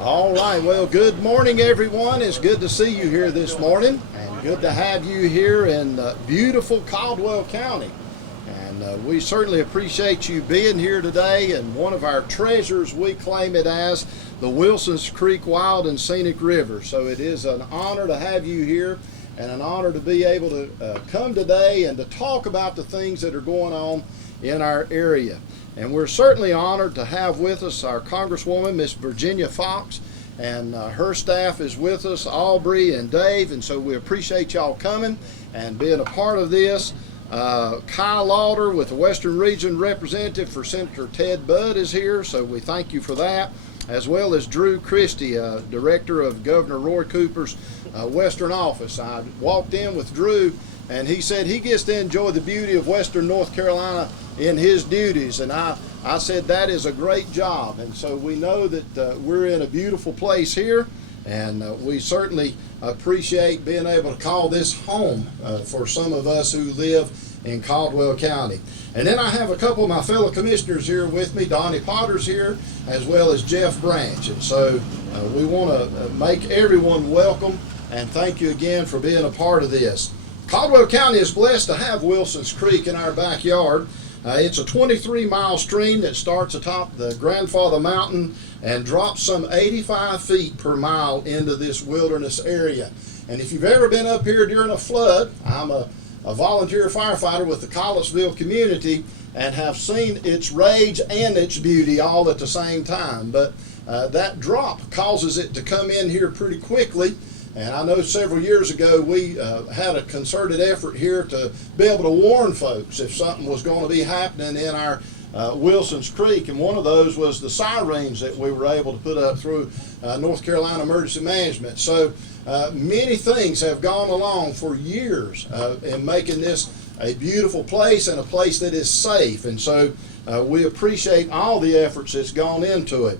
All right, well, good morning, everyone. It's good to see you here this morning, and good to have you here in beautiful Caldwell County. And we certainly appreciate you being here today. And one of our treasures, we claim it as the Wilsons Creek Wild and Scenic River. So it is an honor to have you here, and an honor to be able to come today and to talk about the things that are going on in our area. And we're certainly honored to have with us our Congresswoman, Miss Virginia Foxx, and her staff is with us, Aubrey and Dave, and so we appreciate y'all coming and being a part of this. Kyle Lauder with the Western Region Representative for Senator Ted Budd is here, so we thank you for that, as well as Drew Christie, Director of Governor Roy Cooper's Western Office. I walked in with Drew, and he said he gets to enjoy the beauty of Western North Carolina in his duties, and I said that is a great job. And so we know that we're in a beautiful place here, and we certainly appreciate being able to call this home for some of us who live in Caldwell County. And then I have a couple of my fellow commissioners here with me. Donnie Potter's here, as well as Jeff Branch. And so we want to make everyone welcome, and thank you again for being a part of this. Caldwell County is blessed to have Wilsons Creek in our backyard. It's a 23-mile stream that starts atop the Grandfather Mountain and drops some 85 feet per mile into this wilderness area. And if you've ever been up here during a flood, I'm a volunteer firefighter with the Collinsville community and have seen its rage and its beauty all at the same time. But that drop causes it to come in here pretty quickly. And I know several years ago we had a concerted effort here to be able to warn folks if something was going to be happening in our Wilsons Creek, and one of those was the sirens that we were able to put up through North Carolina Emergency Management. So many things have gone along for years in making this a beautiful place and a place that is safe, and so we appreciate all the efforts that's gone into it.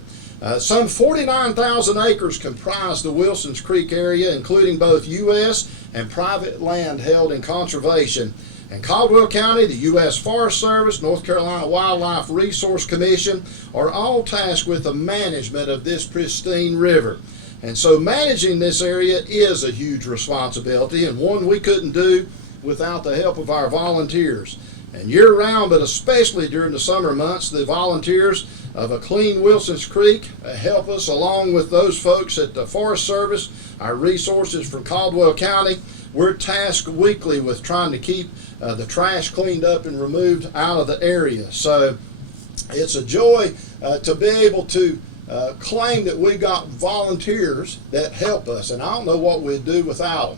Some 49,000 acres comprise the Wilsons Creek area, including both U.S. and private land held in conservation. And Caldwell County, the U.S. Forest Service, North Carolina Wildlife Resource Commission are all tasked with the management of this pristine river. And so managing this area is a huge responsibility, and one we couldn't do without the help of our volunteers. And year-round, but especially during the summer months, the volunteers of a clean Wilsons Creek help us, along with those folks at the Forest Service, our resources from Caldwell County. We're tasked weekly with trying to keep the trash cleaned up and removed out of the area. So it's a joy to be able to claim that we got volunteers that help us, and I don't know what we'd do without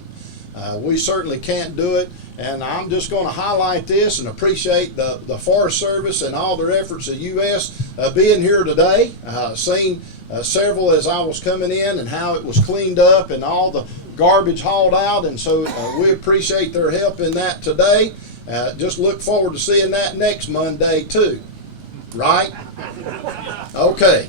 them. We certainly can't do it, and I'm just going to highlight this and appreciate the Forest Service and all their efforts at U.S. Being here today. Seen several as I was coming in and how it was cleaned up and all the garbage hauled out, and so we appreciate their help in that today. Just look forward to seeing that next Monday too. Right? Okay.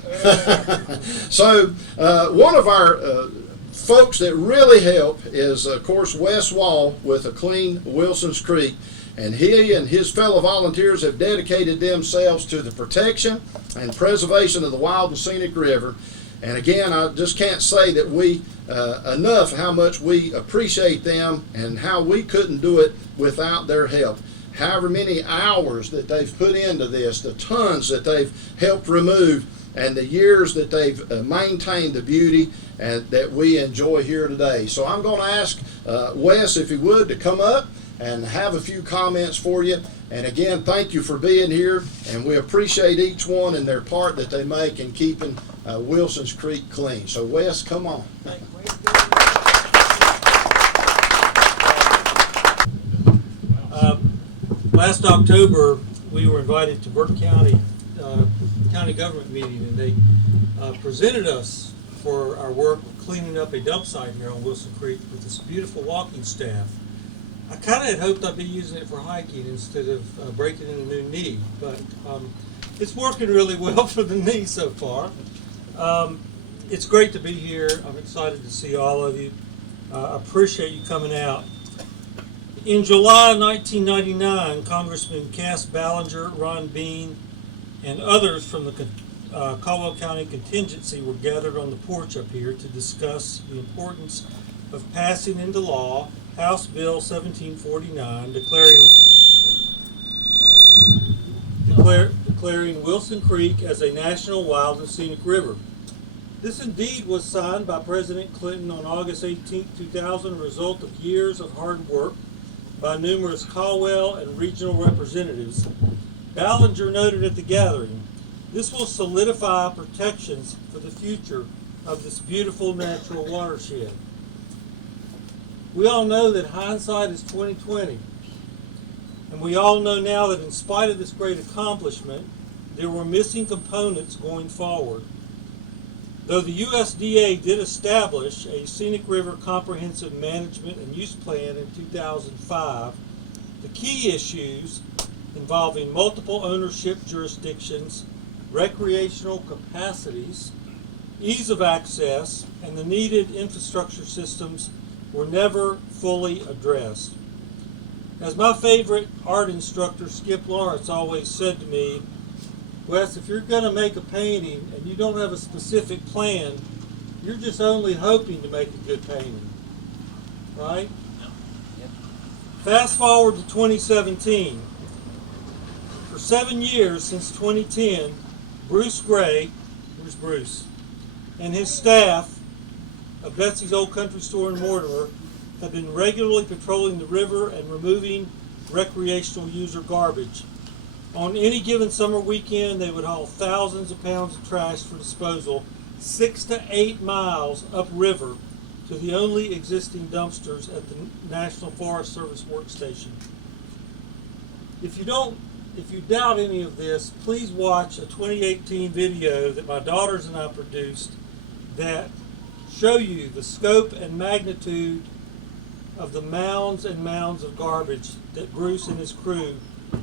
So one of our folks that really help is, of course, Wes Wall with a clean Wilsons Creek, and he and his fellow volunteers have dedicated themselves to the protection and preservation of the wild and scenic river. And again, I just can't say that we enough how much we appreciate them and how we couldn't do it without their help. However many hours that they've put into this, the tons that they've helped remove, and the years that they've maintained the beauty that we enjoy here today. So I'm going to ask Wes, if he would, to come up and have a few comments for you. And again, thank you for being here, and we appreciate each one and their part that they make in keeping Wilsons Creek clean. So Wes, come on. Last October, we were invited to Burke County county government meeting, and they presented us for our work cleaning up a dump site here on Wilson Creek with this beautiful walking staff. I kind of had hoped I'd be using it for hiking instead of breaking in a new knee, but it's working really well for the knee so far. It's great to be here. I'm excited to see all of you. I appreciate you coming out. In July 1999, Congressman Cass Ballinger, Ron Bean, and others from the Caldwell County contingency were gathered on the porch up here to discuss the importance of passing into law House Bill 1749 declaring Wilson Creek as a national wild and scenic river. This indeed was signed by President Clinton on August 18, 2000, a result of years of hard work by numerous Caldwell and regional representatives. Ballinger noted at the gathering, "This will solidify protections for the future of this beautiful natural watershed." We all know that hindsight is 20/20, and we all know now that in spite of this great accomplishment, there were missing components going forward. Though the USDA did establish a Scenic River Comprehensive Management and Use Plan in 2005, the key issues involving multiple ownership jurisdictions, recreational capacities, ease of access, and the needed infrastructure systems were never fully addressed. As my favorite art instructor, Skip Lawrence, always said to me, "Wes, if you're going to make a painting and you don't have a specific plan, you're just only hoping to make a good painting." Right? Yep. Fast forward to 2017. For 7 years, since 2010, Bruce Gray, where's Bruce, and his staff of Betsy's Old Country Store in Mortimer have been regularly patrolling the river and removing recreational user garbage. On any given summer weekend, they would haul thousands of pounds of trash for disposal 6 to 8 miles upriver to the only existing dumpsters at the National Forest Service workstation. If you doubt any of this, please watch a 2018 video that my daughters and I produced that show you the scope and magnitude of the mounds and mounds of garbage that Bruce and his crew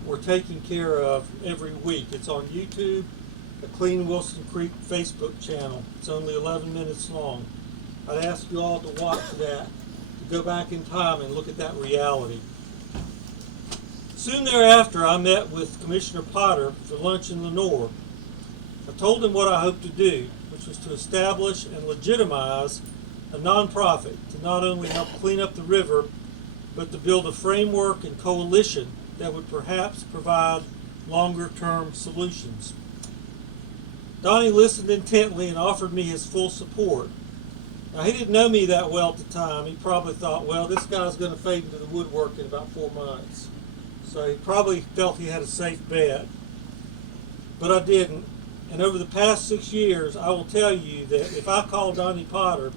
were taking care of every week. It's on YouTube, the Clean Wilson Creek Facebook channel. It's only 11 minutes long. I'd ask you all to watch that, to go back in time and look at that reality. Soon thereafter, I met with Commissioner Potter for lunch in Lenoir. I told him what I hoped to do, which was to establish and legitimize a nonprofit to not only help clean up the river, but to build a framework and coalition that would perhaps provide longer-term solutions. Donnie listened intently and offered me his full support. Now, he didn't know me that well at the time. He probably thought, well, this guy's going to fade into the woodwork in about 4 months. So he probably felt he had a safe bet. But I didn't. And over the past 6 years, I will tell you that if I call Donnie Potter,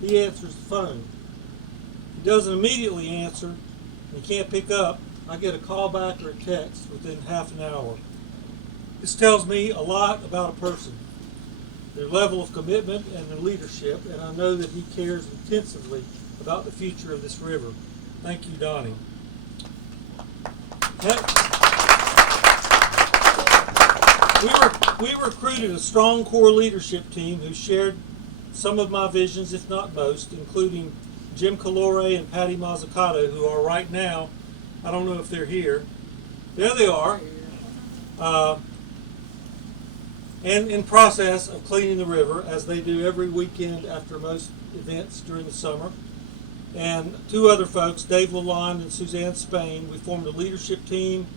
he answers the phone. If he doesn't immediately answer, and he can't pick up, I get a call back or a text within half an hour. This tells me a lot about a person, their level of commitment and their leadership, and I know that he cares intensively about the future of this river. Thank you, Donnie. We recruited a strong core leadership team who shared some of my visions, if not most, including Jim Calore and Patty Mazzucato, who are right now, I don't know if they're here. There they are. And in process of cleaning the river, as they do every weekend after most events during the summer. And 2 other folks, Dave Lalonde and Suzanne Spain. We formed a leadership team,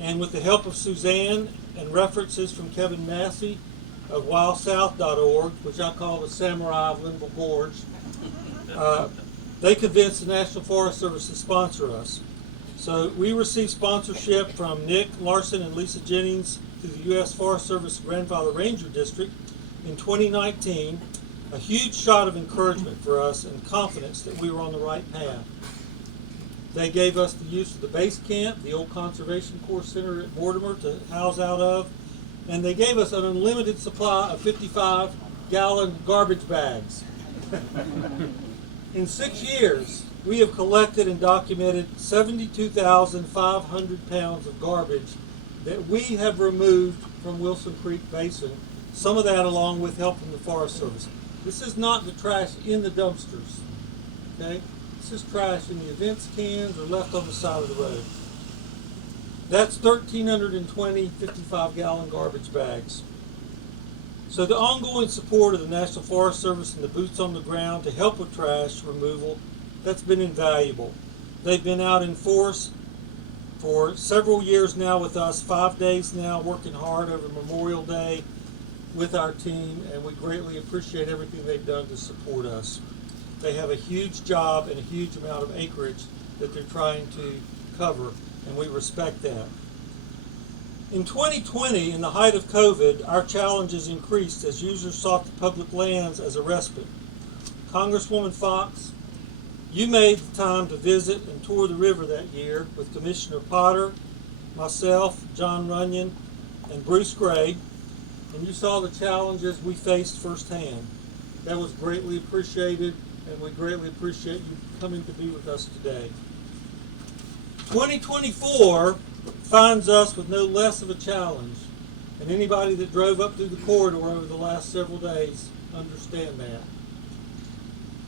and with the help of Suzanne and references from Kevin Massey of wildsouth.org, which I call the Samurai of Linville Gorge, they convinced the National Forest Service to sponsor us. So we received sponsorship from Nick Larson and Lisa Jennings through the U.S. Forest Service Grandfather Ranger District in 2019, a huge shot of encouragement for us and confidence that we were on the right path. They gave us the use of the base camp, the old Conservation Corps Center at Mortimer to house out of, and they gave us an unlimited supply of 55-gallon garbage bags. In 6 years, we have collected and documented 72,500 pounds of garbage that we have removed from Wilson Creek Basin, some of that along with help from the Forest Service. This is not the trash in the dumpsters, okay? This is trash in the events cans or left on the side of the road. That's 1,320 55-gallon garbage bags. So the ongoing support of the National Forest Service and the boots on the ground to help with trash removal, that's been invaluable. They've been out in force for several years now with us, 5 days now, working hard over Memorial Day with our team, and we greatly appreciate everything they've done to support us. They have a huge job and a huge amount of acreage that they're trying to cover, and we respect that. In 2020, in the height of COVID, our challenges increased as users sought the public lands as a respite. Congresswoman Foxx, you made the time to visit and tour the river that year with Commissioner Potter, myself, John Runyon, and Bruce Gray, and you saw the challenges we faced firsthand. That was greatly appreciated, and we greatly appreciate you coming to be with us today. 2024 finds us with no less of a challenge, and anybody that drove up through the corridor over the last several days understand that.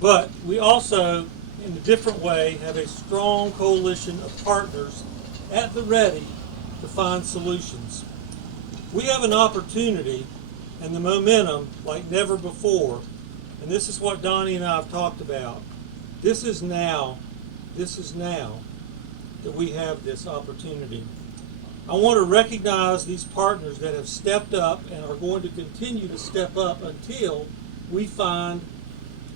But we also, in a different way, have a strong coalition of partners at the ready to find solutions. We have an opportunity and the momentum like never before, and this is what Donnie and I have talked about. This is now that we have this opportunity. I want to recognize these partners that have stepped up and are going to continue to step up until we find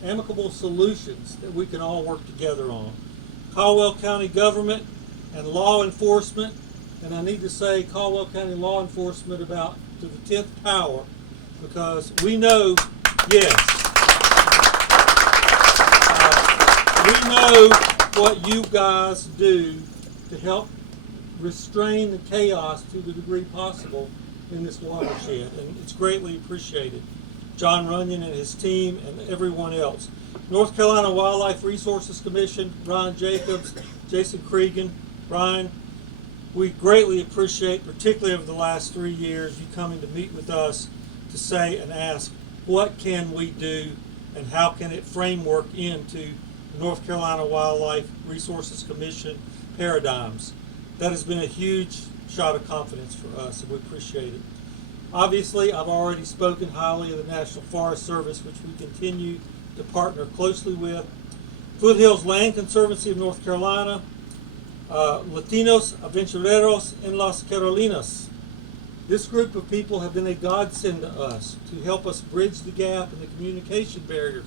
amicable solutions that we can all work together on. Caldwell County government and law enforcement, and I need to say Caldwell County law enforcement about to the 10th power, because we know, yes, we know what you guys do to help restrain the chaos to the degree possible in this watershed, and it's greatly appreciated. John Runyon and his team and everyone else. North Carolina Wildlife Resources Commission, Ryan Jacobs, Jason Cregan, Brian, we greatly appreciate, particularly over the last 3 years, you coming to meet with us to say and ask, what can we do and how can it framework into the North Carolina Wildlife Resources Commission paradigms. That has been a huge shot of confidence for us, and we appreciate it. Obviously, I've already spoken highly of the National Forest Service, which we continue to partner closely with. Foothills Land Conservancy of North Carolina, Latinos Aventureros en las Carolinas. This group of people have been a godsend to us to help us bridge the gap in the communication barriers,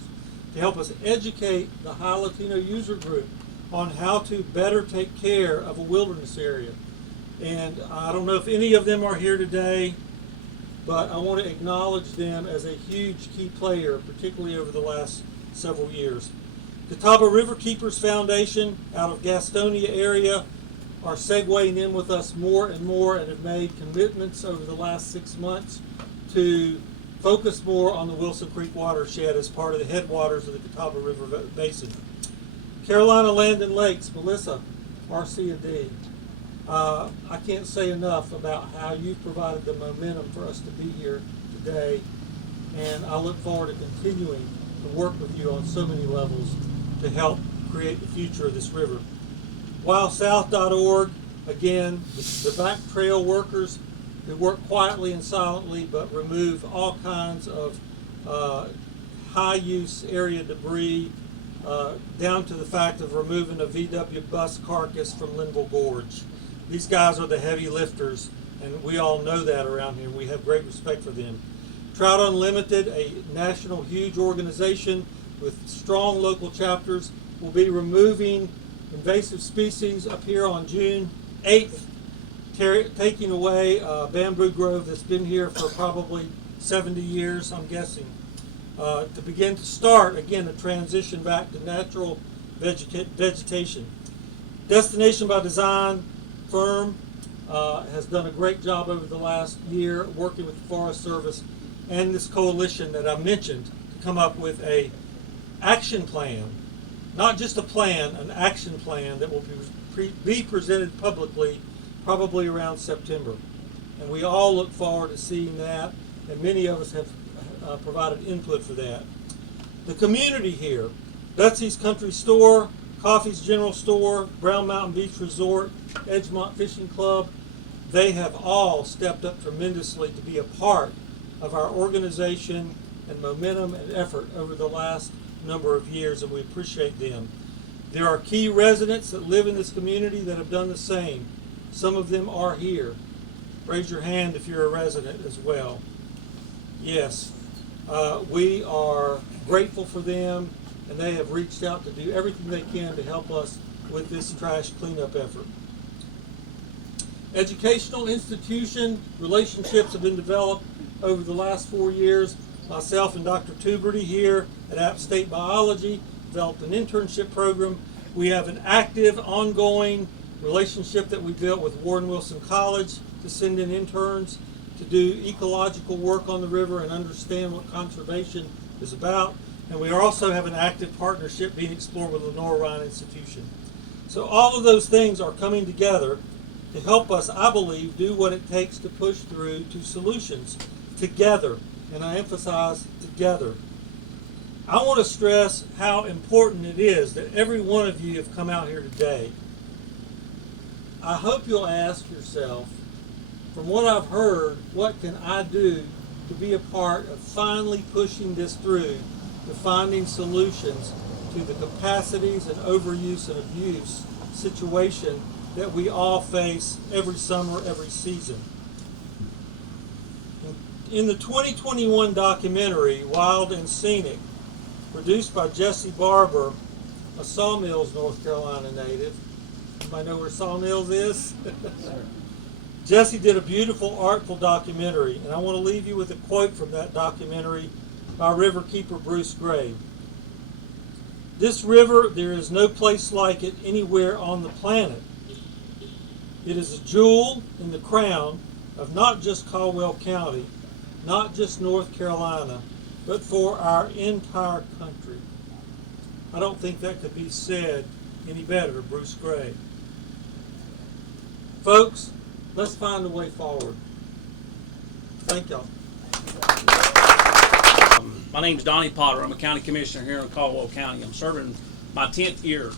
to help us educate the high Latino user group on how to better take care of a wilderness area. And I don't know if any of them are here today, but I want to acknowledge them as a huge key player, particularly over the last several years. Catawba River Keepers Foundation out of Gastonia area are segueing in with us more and more and have made commitments over the last 6 months to focus more on the Wilson Creek watershed as part of the headwaters of the Catawba River Basin. Carolina Land and Lakes, Melissa, RC&D. I can't say enough about how you've provided the momentum for us to be here today, and I look forward to continuing to work with you on so many levels to help create the future of this river. WildSouth.org, again, the back trail workers who work quietly and silently but remove all kinds of high-use area debris, down to the fact of removing a VW bus carcass from Linville Gorge. These guys are the heavy lifters, and we all know that around here. We have great respect for them. Trout Unlimited, a national huge organization with strong local chapters, will be removing invasive species up here on June 8th, taking away a bamboo grove that's been here for probably 70 years, I'm guessing, to begin to start, again, a transition back to natural vegetation. Destination by Design firm has done a great job over the last year working with the Forest Service and this coalition that I mentioned to come up with a action plan, not just a plan, an action plan that will be presented publicly probably around September. And we all look forward to seeing that, and many of us have provided input for that. The community here, Betsy's Country Store, Coffee's General Store, Brown Mountain Beach Resort, Edgemont Fishing Club, they have all stepped up tremendously to be a part of our organization and momentum and effort over the last number of years, and we appreciate them. There are key residents that live in this community that have done the same. Some of them are here. Raise your hand if you're a resident as well. Yes, we are grateful for them, and they have reached out to do everything they can to help us with this trash cleanup effort. Educational institution relationships have been developed over the last 4 years. Myself and Dr. Tuberty here at App State Biology developed an internship program. We have an active, ongoing relationship that we built with Warren Wilson College to send in interns to do ecological work on the river and understand what conservation is about. And we also have an active partnership being explored with Lenore Ryan Institution. So all of those things are coming together to help us, I believe, do what it takes to push through to solutions together. And I emphasize together. I want to stress how important it is that every one of you have come out here today. I hope you'll ask yourself, from what I've heard, what can I do to be a part of finally pushing this through to finding solutions to the capacities and overuse and abuse situation that we all face every summer, every season. In the 2021 documentary, Wild and Scenic, produced by Jesse Barber, a Sawmills, North Carolina native. Anybody know where Sawmills is? Jesse did a beautiful, artful documentary, and I want to leave you with a quote from that documentary by riverkeeper Bruce Gray. "This river, there is no place like it anywhere on the planet. It is a jewel in the crown of not just Caldwell County, not just North Carolina, but for our entire country." I don't think that could be said any better, Bruce Gray. Folks, let's find a way forward. Thank y'all. My name's Donnie Potter. I'm a county commissioner here in Caldwell County. I'm serving my 10th year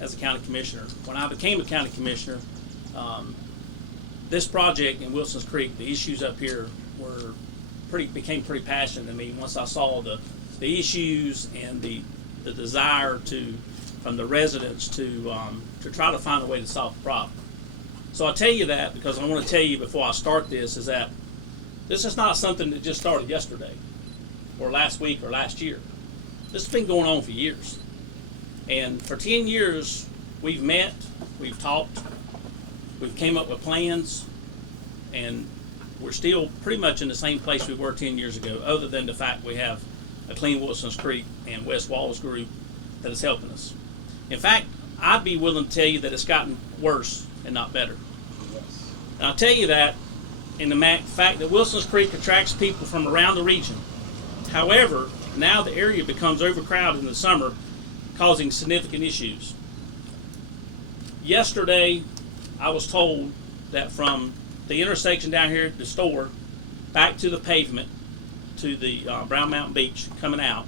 as a county commissioner. When I became a county commissioner, this project in Wilson's Creek, the issues up here became pretty passionate to me once I saw the issues and the desire from the residents to try to find a way to solve the problem. So I tell you that because I want to tell you before I start this is that this is not something that just started yesterday or last week or last year. This has been going on for years. And for 10 years, we've met, we've talked, we've came up with plans, and we're still pretty much in the same place we were 10 years ago, other than the fact we have a Clean Wilson's Creek and West Wallace group that is helping us. In fact, I'd be willing to tell you that it's gotten worse and not better. And I'll tell you that in the fact that Wilson's Creek attracts people from around the region. However, now the area becomes overcrowded in the summer, causing significant issues. Yesterday, I was told that from the intersection down here at the store back to the pavement to the Brown Mountain Beach coming out,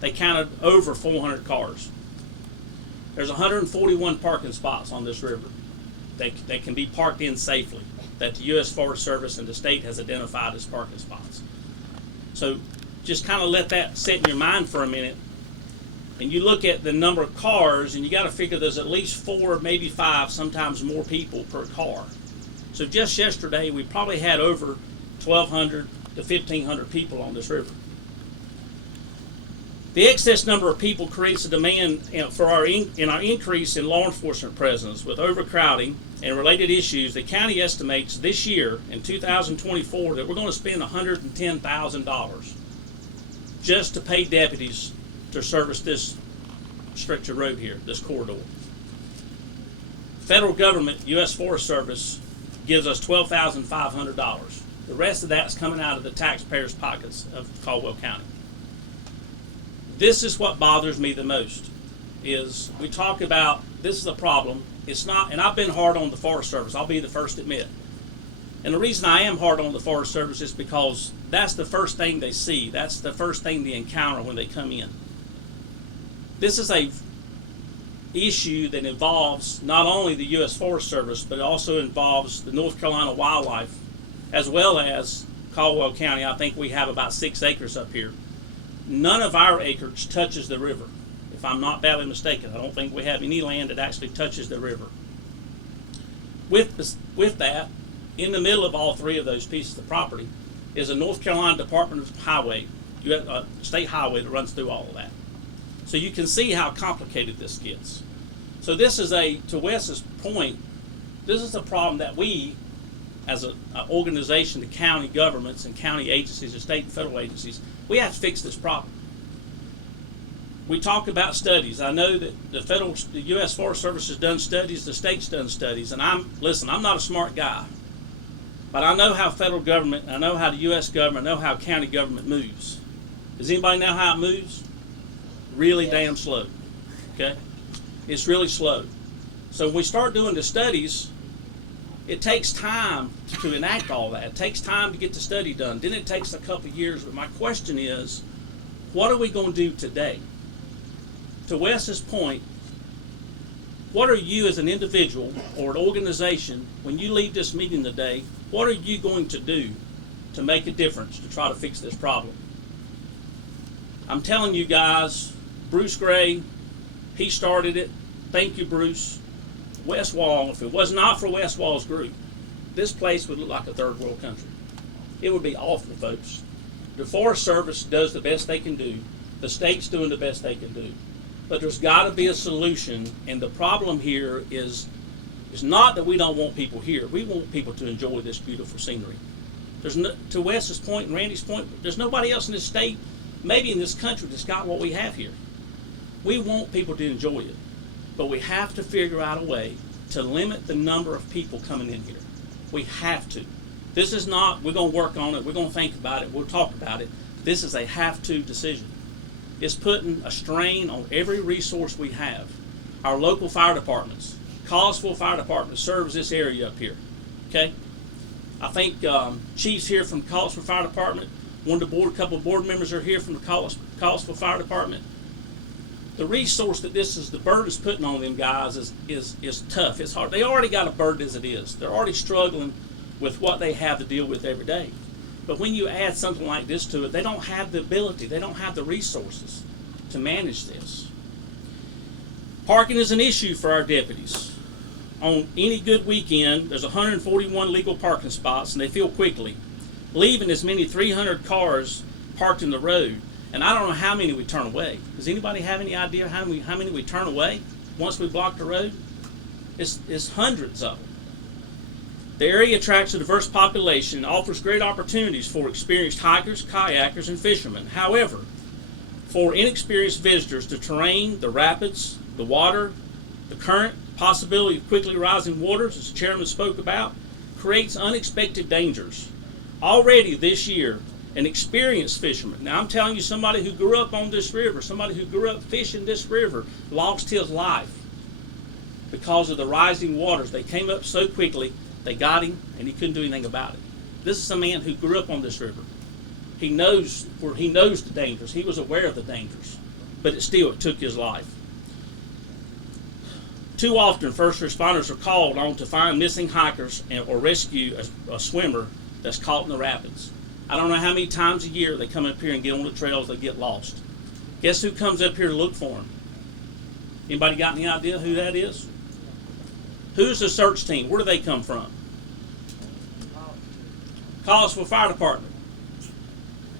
they counted over 400 cars. There's 141 parking spots on this river that can be parked in safely, that the U.S. Forest Service and the state has identified as parking spots. So just kind of let that sit in your mind for a minute. And you look at the number of cars, and you got to figure there's at least 4, maybe 5, sometimes more people per car. So just yesterday, we probably had over 1,200 to 1,500 people on this river. The excess number of people creates a demand for our increase in law enforcement presence. With overcrowding and related issues, the county estimates this year, in 2024, that we're going to spend $110,000 just to pay deputies to service this stretch of road here, this corridor. Federal government, U.S. Forest Service, gives us $12,500. The rest of that's coming out of the taxpayers' pockets of Caldwell County. This is what bothers me the most, is we talk about this is a problem. It's not, and I've been hard on the Forest Service, I'll be the first to admit. And the reason I am hard on the Forest Service is because that's the first thing they see. That's the first thing they encounter when they come in. This is a issue that involves not only the U.S. Forest Service, but it also involves the North Carolina wildlife, as well as Caldwell County. I think we have about 6 acres up here. None of our acreage touches the river. If I'm not badly mistaken, I don't think we have any land that actually touches the river. With that, in the middle of all 3 of those pieces of property is a North Carolina Department of Highway, state highway that runs through all of that. So you can see how complicated this gets. So this is to Wes's point, this is a problem that we, as an organization, the county governments and county agencies and state and federal agencies, we have to fix this problem. We talk about studies. I know that the U.S. Forest Service has done studies, the state's done studies, and I'm not a smart guy, but I know how federal government, I know how the U.S. government, I know how county government moves. Does anybody know how it moves? Really damn slow, okay? It's really slow. So when we start doing the studies, it takes time to enact all that. It takes time to get the study done. Then it takes a couple of years. But my question is, what are we going to do today? To Wes's point, what are you as an individual or an organization, when you leave this meeting today, what are you going to do to make a difference to try to fix this problem? I'm telling you guys, Bruce Gray, he started it. Thank you, Bruce. Wes Wall, if it was not for Wes Wall's group, this place would look like a third world country. It would be awful, folks. The Forest Service does the best they can do. The state's doing the best they can do. But there's got to be a solution, and the problem here is not that we don't want people here. We want people to enjoy this beautiful scenery. To Wes's point and Randy's point, there's nobody else in this state, maybe in this country, that's got what we have here. We want people to enjoy it, but we have to figure out a way to limit the number of people coming in here. We have to. This is not, we're going to work on it, we're going to think about it, we'll talk about it. This is a have-to decision. It's putting a strain on every resource we have. Our local fire departments, Caldwell Fire Department serves this area up here, okay? I think Chief's here from Caldwell Fire Department. A couple of board members are here from the Caldwell Fire Department. The resource that the burden is putting on them guys is tough. It's hard. They already got a burden as it is. They're already struggling with what they have to deal with every day. But when you add something like this to it, they don't have the ability, they don't have the resources to manage this. Parking is an issue for our deputies. On any good weekend, there's 141 legal parking spots, and they fill quickly, leaving as many 300 cars parked in the road. And I don't know how many we turn away. Does anybody have any idea how many we turn away once we block the road? It's hundreds of them. The area attracts a diverse population and offers great opportunities for experienced hikers, kayakers, and fishermen. However, for inexperienced visitors, the terrain, the rapids, the water, the current, possibility of quickly rising waters, as the chairman spoke about, creates unexpected dangers. Already this year, an experienced fisherman, now I'm telling you, somebody who grew up on this river, somebody who grew up fishing this river, lost his life because of the rising waters. They came up so quickly, they got him, and he couldn't do anything about it. This is a man who grew up on this river. He knows the dangers. He was aware of the dangers, but it took his life. Too often, first responders are called on to find missing hikers or rescue a swimmer that's caught in the rapids. I don't know how many times a year they come up here and get on the trails, they get lost. Guess who comes up here to look for them? Anybody got any idea who that is? Who's the search team? Where do they come from? Caldwell Fire Department,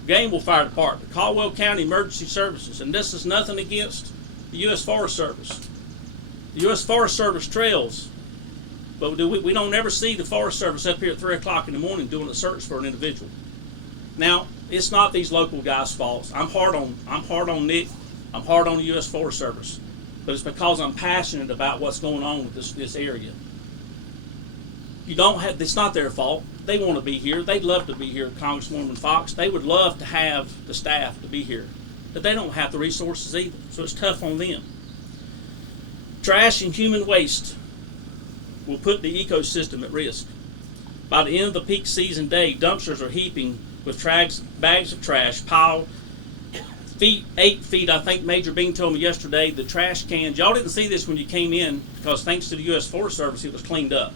Gamble Fire Department, Caldwell County Emergency Services, and this is nothing against the U.S. Forest Service. The U.S. Forest Service trails, but we don't ever see the Forest Service up here at 3 o'clock in the morning doing a search for an individual. Now, it's not these local guys' faults. I'm hard on Nick. I'm hard on the U.S. Forest Service, but it's because I'm passionate about what's going on with this area. It's not their fault. They want to be here. They'd love to be here, Congresswoman Foxx. They would love to have the staff to be here, but they don't have the resources either, so it's tough on them. Trash and human waste will put the ecosystem at risk. By the end of the peak season day, dumpsters are heaping with bags of trash piled feet, 8 feet. I think Major Bean told me yesterday, the trash cans, y'all didn't see this when you came in because thanks to the U.S. Forest Service, it was cleaned up,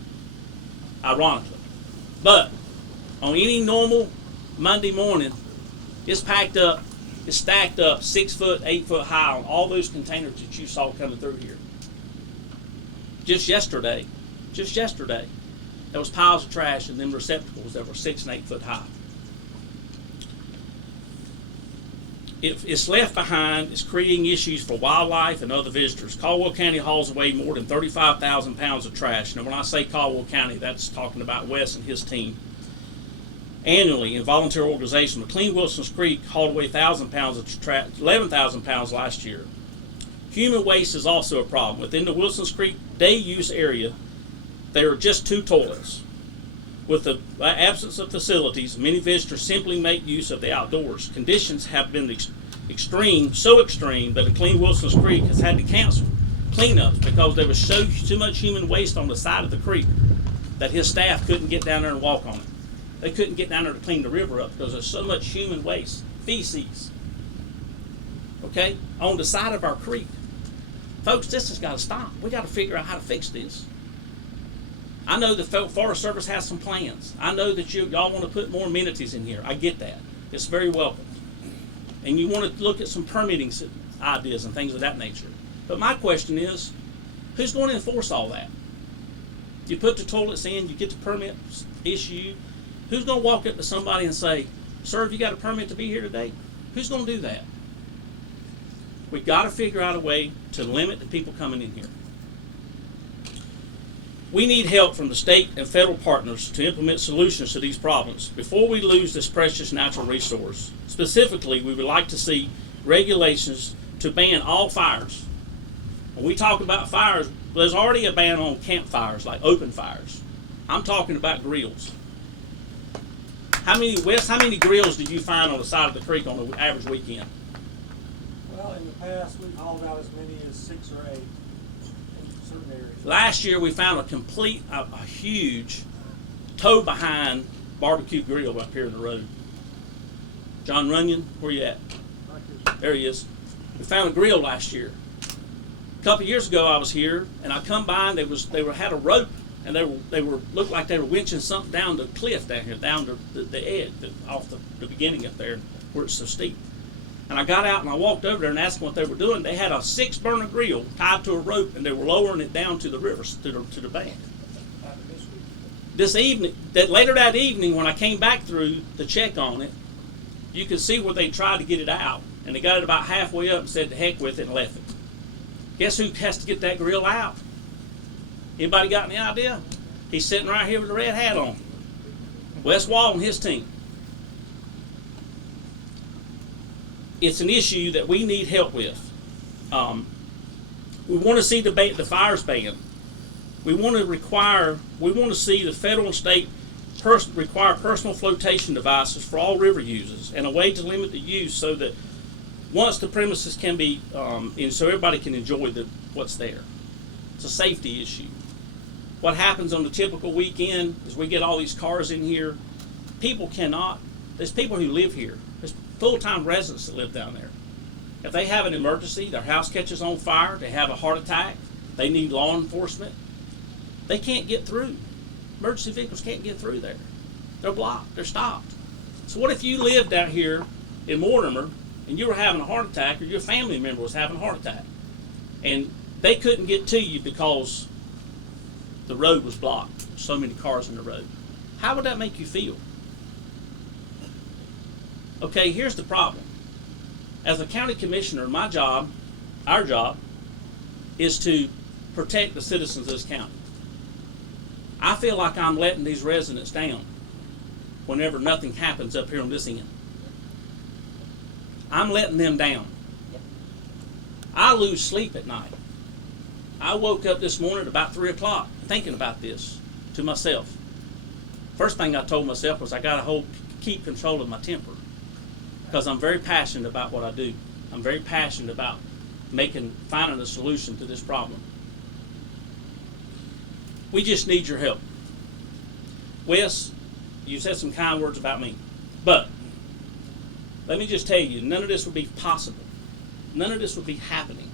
ironically. But on any normal Monday morning, it's packed up, it's stacked up 6 foot, 8 foot high on all those containers that you saw coming through here. Just yesterday, there was piles of trash in them receptacles that were 6 and 8 foot high. It's left behind, it's creating issues for wildlife and other visitors. Caldwell County hauls away more than 35,000 pounds of trash. Now, when I say Caldwell County, that's talking about Wes and his team. Annually, in volunteer organizations, McLean Wilson's Creek hauled away 1,000 pounds of trash, 11,000 pounds last year. Human waste is also a problem. Within the Wilson's Creek day use area, there are just 2 toilets. With the absence of facilities, many visitors simply make use of the outdoors. Conditions have been extreme, so extreme that McLean Wilson's Creek has had to cancel cleanups because there was too much human waste on the side of the creek that his staff couldn't get down there and walk on it. They couldn't get down there to clean the river up because there's so much human waste, feces, okay, on the side of our creek. Folks, this has got to stop. We got to figure out how to fix this. I know the Forest Service has some plans. I know that y'all want to put more amenities in here. I get that. It's very welcome. And you want to look at some permitting ideas and things of that nature. But my question is, who's going to enforce all that? You put the toilets in, you get the permits issued. Who's going to walk up to somebody and say, sir, have you got a permit to be here today? Who's going to do that? We've got to figure out a way to limit the people coming in here. We need help from the state and federal partners to implement solutions to these problems before we lose this precious natural resource. Specifically, we would like to see regulations to ban all fires. When we talk about fires, there's already a ban on campfires, like open fires. I'm talking about grills. How many grills did you find on the side of the creek on an average weekend? Well, in the past, we've hauled out as many as 6 or 8 in certain areas. Last year, we found a huge tow-behind barbecue grill up here in the road. John Runyon, where you at? There he is. We found a grill last year. A couple of years ago, I was here, and I come by, and they had a rope, and they looked like they were winching something down the cliff down here, down to the edge, off the beginning up there, where it's so steep. And I got out and I walked over there and asked them what they were doing. They had a 6-burner grill tied to a rope, and they were lowering it down to the river, to the bank. Later that evening, when I came back through to check on it, you could see where they tried to get it out, and they got it about halfway up and said, "To heck with it," and left it. Guess who has to get that grill out? Anybody got any idea? He's sitting right here with a red hat on. Wes Wall and his team. It's an issue that we need help with. We want to see the fires banned. We want to see the federal and state require personal flotation devices for all river users and a way to limit the use so that once the premises can be, and so everybody can enjoy what's there. It's a safety issue. What happens on the typical weekend is we get all these cars in here. There's people who live here. There's full-time residents that live down there. If they have an emergency, their house catches on fire, they have a heart attack, they need law enforcement, they can't get through. Emergency vehicles can't get through there. They're blocked, they're stopped. So what if you lived out here in Mortimer and you were having a heart attack, or your family member was having a heart attack, and they couldn't get to you because the road was blocked, so many cars in the road? How would that make you feel? Okay, here's the problem. As a county commissioner, my job, our job, is to protect the citizens of this county. I feel like I'm letting these residents down whenever nothing happens up here on this end. I'm letting them down. I lose sleep at night. I woke up this morning at about 3 o'clock thinking about this to myself. First thing I told myself was I got to keep control of my temper, because I'm very passionate about what I do. I'm very passionate about finding a solution to this problem. We just need your help. Wes, you said some kind words about me, but Let me just tell you, none of this would be possible. None of this would be happening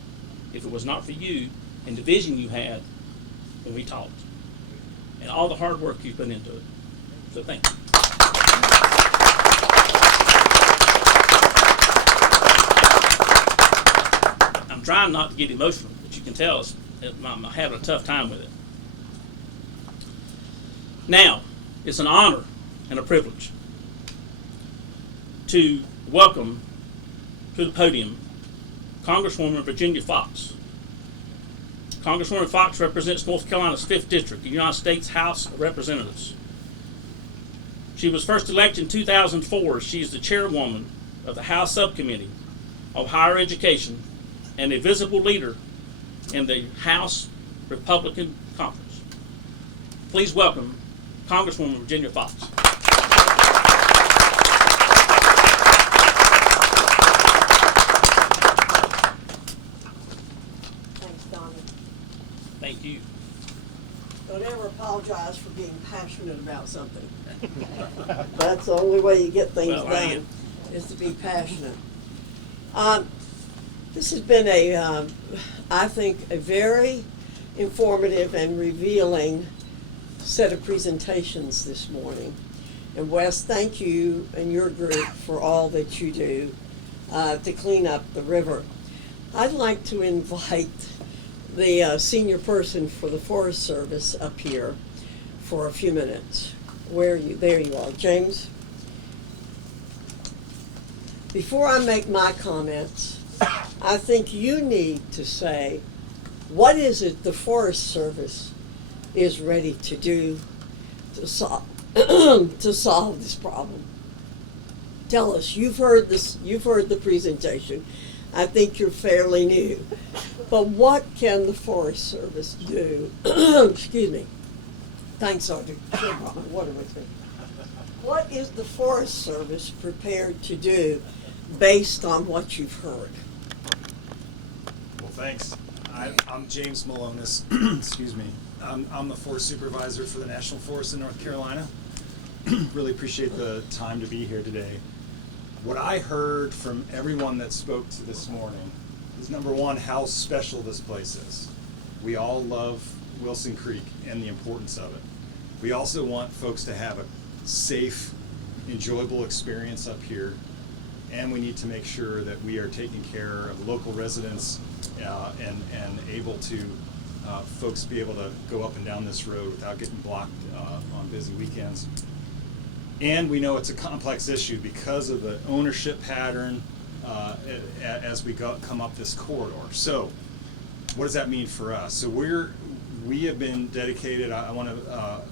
if it was not for you and the vision you had when we talked, and all the hard work you put into it. So thank you. I'm trying not to get emotional, but you can tell I'm having a tough time with it. Now, it's an honor and a privilege to welcome to the podium Congresswoman Virginia Foxx. Congresswoman Foxx represents North Carolina's 5th District, the United States House of Representatives. She was first elected in 2004. She is the chairwoman of the House Subcommittee of Higher Education and a visible leader in the House Republican Conference. Please welcome Congresswoman Virginia Foxx. Thanks, Donnie. Thank you. Don't ever apologize for being passionate about something. That's the only way you get things Well, I done, is to be passionate. This has been I think, a very informative and revealing set of presentations this morning. And Wes, thank you and your group for all that you do to clean up the river. I'd like to invite the senior person for the Forest Service up here for a few minutes. Where are you? There you are. James? Before I make my comments, I think you need to say, what is it the Forest Service is ready to do to solve to solve this problem? Tell us. You've heard this. You've heard the presentation. I think you're fairly new, but what can the Forest Service do? Excuse me. Thanks, Sergeant. I should have brought my water with me. What is the Forest Service prepared to do based on what you've heard? Well, thanks. I'm James Malonis. Excuse me. I'm the forest supervisor for the National Forest in North Carolina. Really appreciate the time to be here today. What I heard from everyone that spoke to this morning is, number one, how special this place is. We all love Wilson Creek and the importance of it. We also want folks to have a safe, enjoyable experience up here, and we need to make sure that we are taking care of local residents and able to folks be able to go up and down this road without getting blocked on busy weekends. And we know it's a complex issue because of the ownership pattern as we come up this corridor. So what does that mean for us? So we have been dedicated. I want to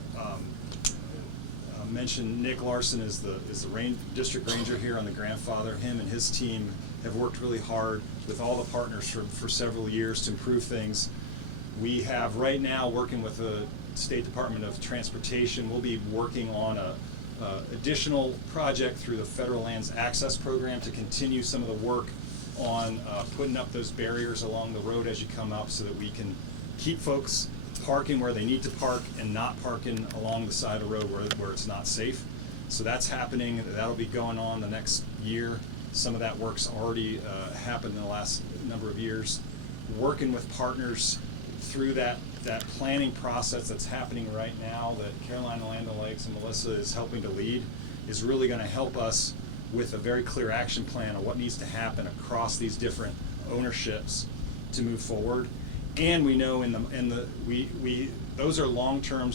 mention Nick Larson is the district ranger here on the grandfather. Him and his team have worked really hard with all the partners for several years to improve things. We have right now, working with the State Department of Transportation, we'll be working on a additional project through the Federal Lands Access Program to continue some of the work on putting up those barriers along the road as you come up, so that we can keep folks parking where they need to park and not parking along the side of the road where it's not safe. So that's happening. That'll be going on the next year. Some of that work's already happened in the last number of years. Working with partners through that planning process that's happening right now, that Carolina Land O'Lakes and Melissa is helping to lead, is really going to help us with a very clear action plan of what needs to happen across these different ownerships to move forward. And we know those are long-term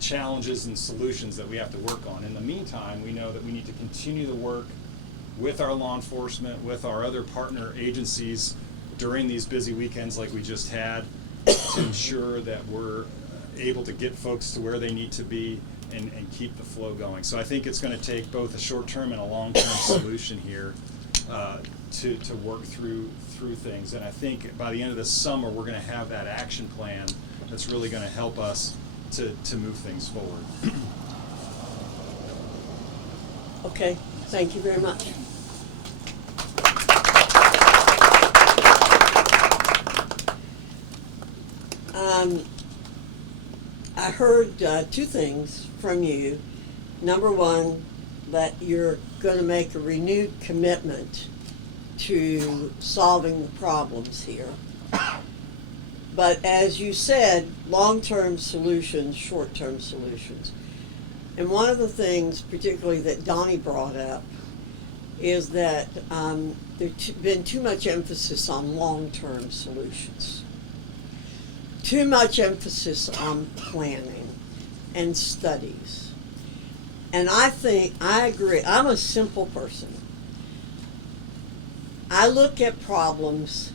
challenges and solutions that we have to work on. In the meantime, we know that we need to continue the work with our law enforcement, with our other partner agencies during these busy weekends like we just had, to ensure that we're able to get folks to where they need to be and keep the flow going. So I think it's going to take both a short-term and a long-term solution here to work through things. And I think by the end of this summer, we're going to have that action plan that's really going to help us to move things forward. Okay, thank you very much. I heard two things from you. Number one, that you're going to make a renewed commitment to solving the problems here. But as you said, long-term solutions, short-term solutions. And one of the things, particularly that Donnie brought up, is that there's been too much emphasis on long-term solutions. Too much emphasis on planning and studies. And I agree, I'm a simple person. I look at problems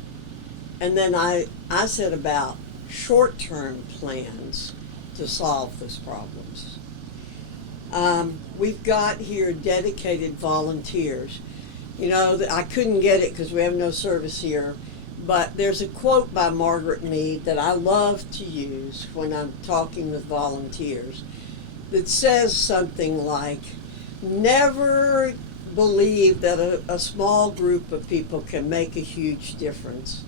and then I set about short-term plans to solve those problems. We've got here dedicated volunteers. You know, I couldn't get it because we have no service here, but there's a quote by Margaret Mead that I love to use when I'm talking with volunteers that says something like, never believe that a small group of people can make a huge difference,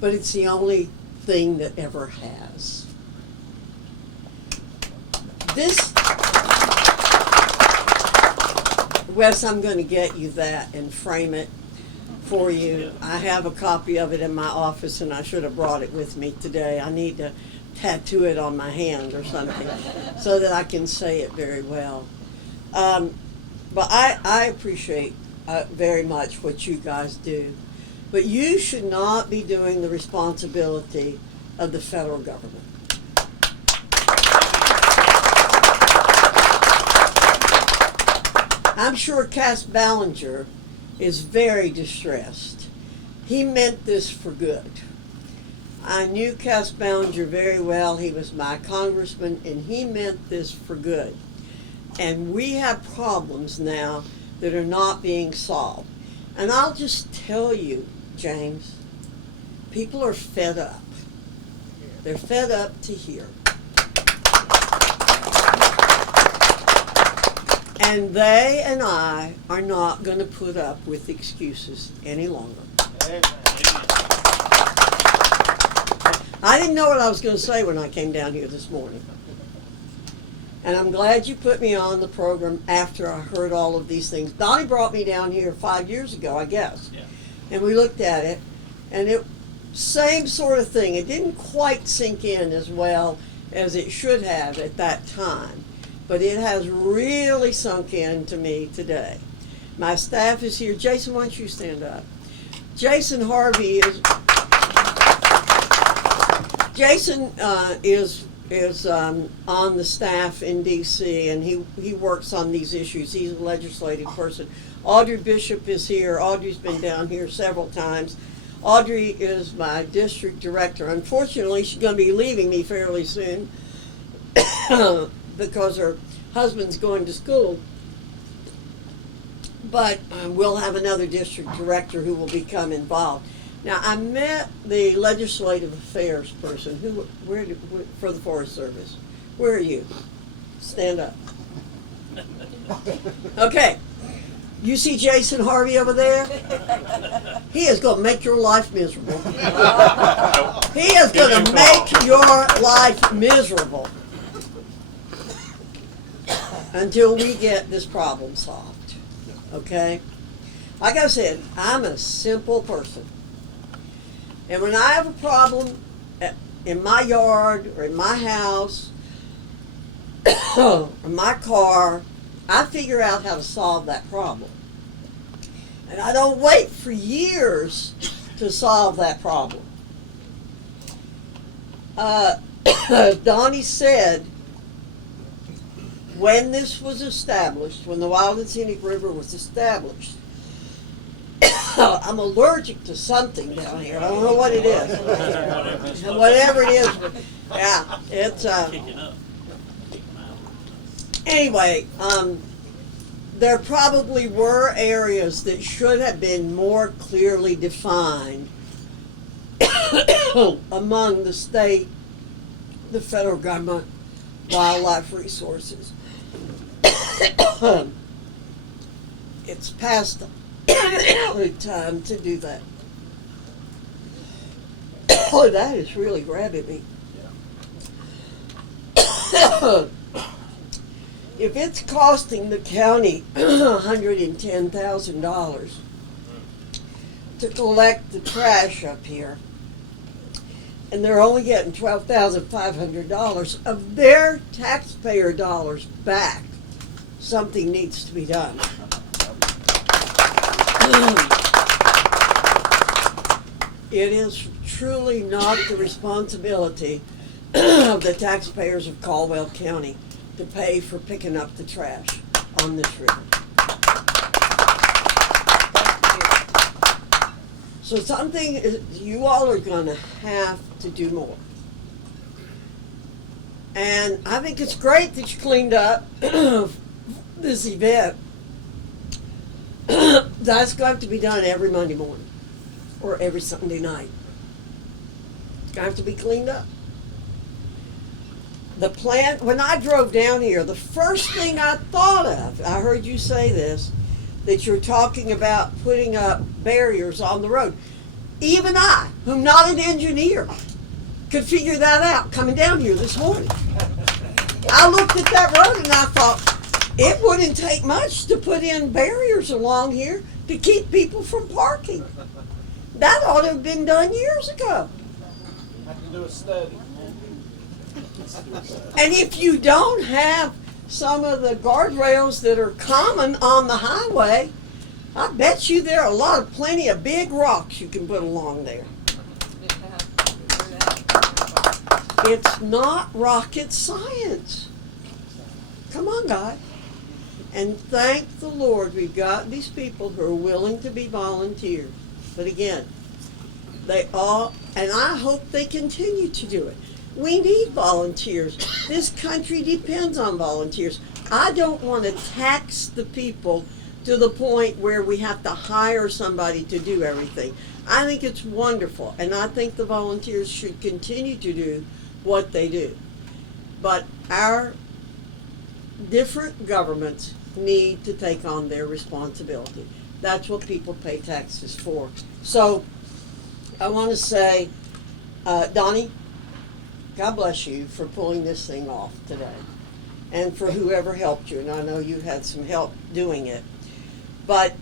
but it's the only thing that ever has. This, Wes, I'm going to get you that and frame it for you. I have a copy of it in my office and I should have brought it with me today. I need to tattoo it on my hand or something so that I can say it very well. But I appreciate very much what you guys do. But you should not be doing the responsibility of the federal government. I'm sure Cass Ballinger is very distressed. He meant this for good. I knew Cass Ballinger very well. He was my congressman, and he meant this for good. And we have problems now that are not being solved. And I'll just tell you, James, people are fed up. They're fed up to hear. And they and I are not going to put up with excuses any longer. I didn't know what I was going to say when I came down here this morning. And I'm glad you put me on the program after I heard all of these things. Donnie brought me down here 5 years ago, I guess. Yeah. And we looked at it, and it same sort of thing. It didn't quite sink in as well as it should have at that time. But it has really sunk in to me today. My staff is here. Jason, why don't you stand up? Jason Harvey is on the staff in D.C. and he works on these issues. He's a legislative person. Audrey Bishop is here. Audrey's been down here several times. Audrey is my district director. Unfortunately, she's going to be leaving me fairly soon because her husband's going to school. But we'll have another district director who will become involved. Now, I met the legislative affairs person for the Forest Service. Where are you? Stand up. Okay. You see Jason Harvey over there? He is going to make your life miserable. He is going to make your life miserable until we get this problem solved. Okay? Like I said, I'm a simple person. And when I have a problem in my yard or in my house or my car, I figure out how to solve that problem. And I don't wait for years to solve that problem. Donnie said, when this was established, when the Wild and Scenic River was established, I'm allergic to something down here. I don't know what it is. Whatever it is. Yeah, it's anyway, there probably were areas that should have been more clearly defined among the state, the federal government, wildlife resources. It's past time to do that. Oh, that is really grabbing me. If it's costing the county $110,000 to collect the trash up here, and they're only getting $12,500 of their taxpayer dollars back, something needs to be done. It is truly not the responsibility of the taxpayers of Caldwell County to pay for picking up the trash on this river. So you all are gonna have to do more. And I think it's great that you cleaned up this event. That's got to be done every Monday morning or every Sunday night. It's got to have to be cleaned up. The plant, when I drove down here, the first thing I thought of, I heard you say this, that you're talking about putting up barriers on the road. Even I, who'm not an engineer, could figure that out coming down here this morning. I looked at that road and I thought, it wouldn't take much to put in barriers along here to keep people from parking. That ought to have been done years ago. Have to do a study. And if you don't have some of the guardrails that are common on the highway, I bet you there are plenty of big rocks you can put along there. It's not rocket science. Come on, guys. And thank the Lord we've got these people who are willing to be volunteers. But again, and I hope they continue to do it. We need volunteers. This country depends on volunteers. I don't want to tax the people to the point where we have to hire somebody to do everything. I think it's wonderful, and I think the volunteers should continue to do what they do. But our different governments need to take on their responsibility. That's what people pay taxes for. So I want to say, Donnie, God bless you for pulling this thing off today, and for whoever helped you, and I know you had some help doing it. But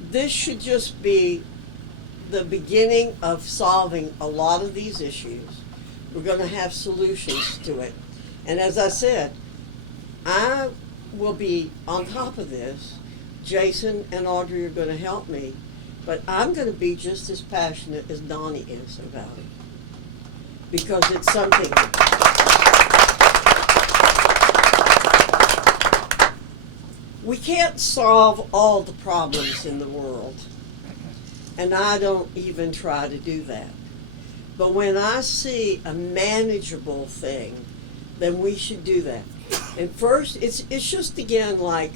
this should just be the beginning of solving a lot of these issues. We're going to have solutions to it. And as I said, I will be on top of this. Jason and Audrey are going to help me, but I'm going to be just as passionate as Donnie is about it. Because it's something. We can't solve all the problems in the world, and I don't even try to do that. But when I see a manageable thing, then we should do that. And first, it's just again like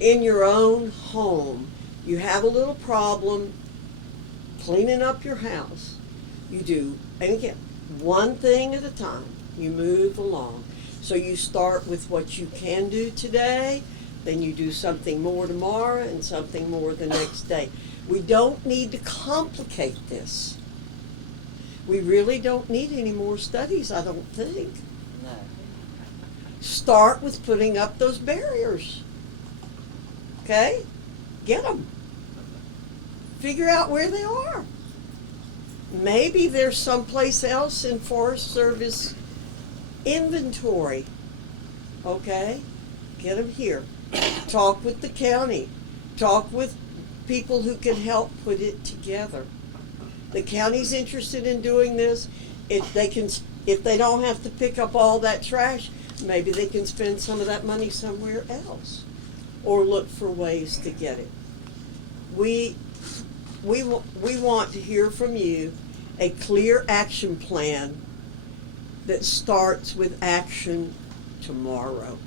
in your own home, you have a little problem cleaning up your house. You do, and again, one thing at a time, you move along. So you start with what you can do today, then you do something more tomorrow and something more the next day. We don't need to complicate this. We really don't need any more studies, I don't think. No. Start with putting up those barriers. Okay? Get them. Figure out where they are. Maybe there's someplace else in Forest Service inventory. Okay? Get them here. Talk with the county. Talk with people who can help put it together. The county's interested in doing this. If they don't have to pick up all that trash, maybe they can spend some of that money somewhere else or look for ways to get it. We want to hear from you a clear action plan that starts with action tomorrow.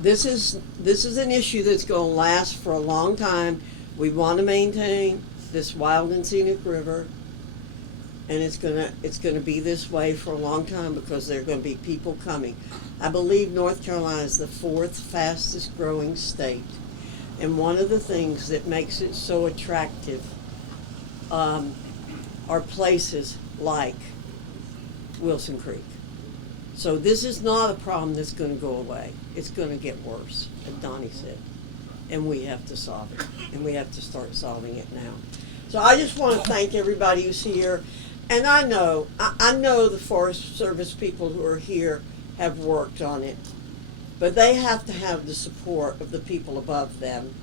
This is an issue that's going to last for a long time. We want to maintain this wild and scenic river, and it's going to be this way for a long time because there are going to be people coming. I believe North Carolina is the 4th fastest growing state, and one of the things that makes it so attractive are places like Wilson Creek. So this is not a problem that's going to go away. It's going to get worse, as Donnie said. And we have to solve it. And we have to start solving it now. So I just want to thank everybody who's here. And I know the Forest Service people who are here have worked on it. But they have to have the support of the people above them.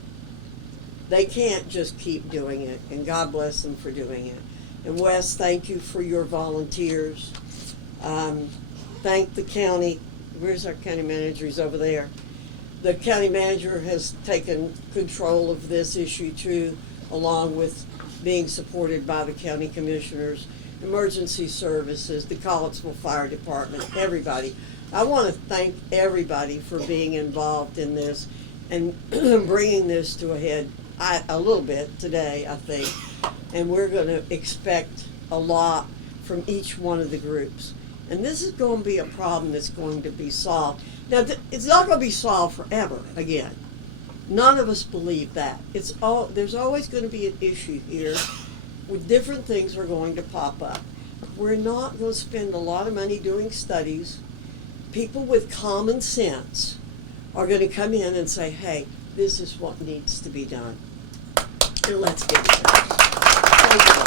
They can't just keep doing it. And God bless them for doing it. And Wes, thank you for your volunteers. Thank the county. Where's our county manager? He's over there. The county manager has taken control of this issue too, along with being supported by the county commissioners, emergency services, the Caldwell Fire Department, everybody. I want to thank everybody for being involved in this and bringing this to a head a little bit today, I think. And we're going to expect a lot from each one of the groups. And this is going to be a problem that's going to be solved. Now, it's not going to be solved forever, again. None of us believe that. There's always going to be an issue here where different things are going to pop up. We're not going to spend a lot of money doing studies. People with common sense are going to come in and say, hey, this is what needs to be done. And let's get it done. Thank you.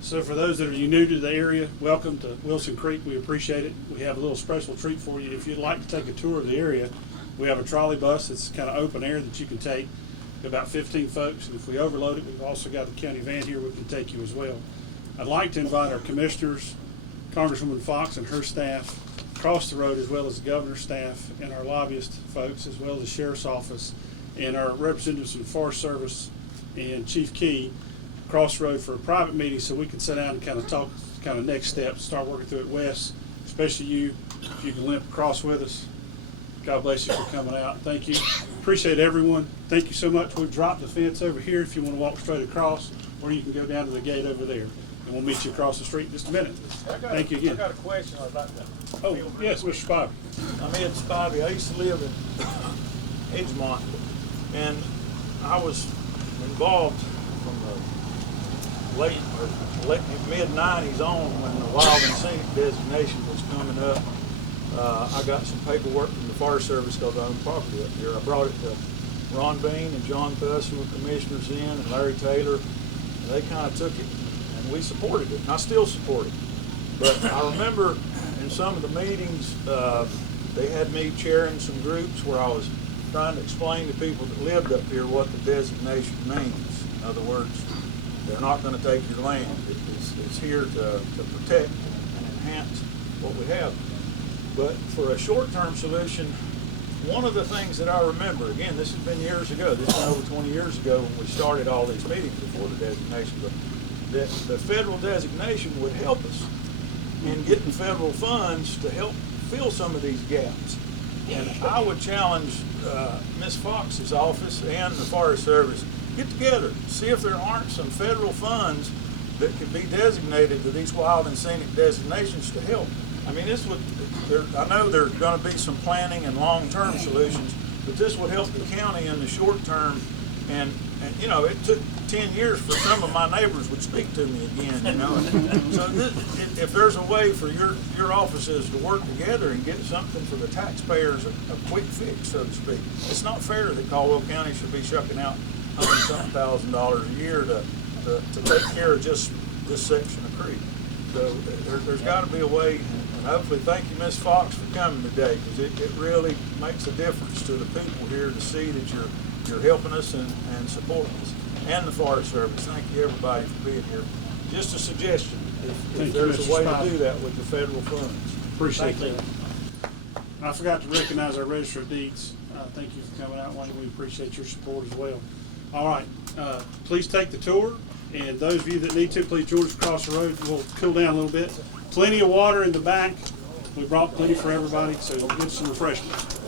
So for those that are new to the area, welcome to Wilson Creek. We appreciate it. We have a little special treat for you. If you'd like to take a tour of the area, we have a trolley bus that's kind of open air that you can take, about 15 folks. And if we overload it, we've also got the county van here we can take you as well. I'd like to invite our commissioners, Congresswoman Foxx and her staff, across the road, as well as the governor's staff and our lobbyist folks, as well as the sheriff's office and our representatives from the Forest Service and Chief Key, across the road for a private meeting so we can sit down and kind of talk kind of next steps, start working through it. Wes, especially you, if you can limp across with us. God bless you for coming out. Thank you. Appreciate everyone. Thank you so much. We've dropped the fence over here if you want to walk straight across, or you can go down to the gate over there. And we'll meet you across the street in just a minute. Thank you again. I got a question about that. Oh, yes, Mr. Spivey. I'm Ed Spivey. I used to live in Edgemont, and I was involved from the late mid-90s on when the wild and scenic designation was coming up. I got some paperwork from the Forest Service because I own property up here. I brought it to Ron Bean and John Puss, who were commissioners then, and Larry Taylor, and they kind of took it, and we supported it, and I still support it. But I remember in some of the meetings, they had me chairing some groups where I was trying to explain to people that lived up here what the designation means. In other words, they're not going to take your land. It's here to protect and enhance what we have. But for a short-term solution, one of the things that I remember, again, this has been years ago, this has been over 20 years ago when we started all these meetings before the designation, but that the federal designation would help us in getting federal funds to help fill some of these gaps. And I would challenge Ms. Fox's office and the Forest Service, get together, see if there aren't some federal funds that can be designated to these wild and scenic designations to help. I mean, I know there's going to be some planning and long-term solutions, but this would help the county in the short term. And you know, it took 10 years for some of my neighbors would speak to me again, you know. So if there's a way for your offices to work together and get something for the taxpayers, a quick fix, so to speak. It's not fair that Caldwell County should be shucking out $100,000 a year to take care of just this section of creek. So there's got to be a way, and hopefully, thank you, Ms. Foxx, for coming today, because it really makes a difference to the people here to see that you're helping us and supporting us, and the Forest Service. Thank you, everybody, for being here. Just a suggestion, if there's a way to do that with the federal funds. Appreciate that. I forgot to recognize our Register of Deeds. Thank you for coming out, Wayne. We appreciate your support as well. All right, please take the tour, and those of you that need to, please join us across the road. We'll cool down a little bit. Plenty of water in the back. We brought plenty for everybody, so get some refreshments.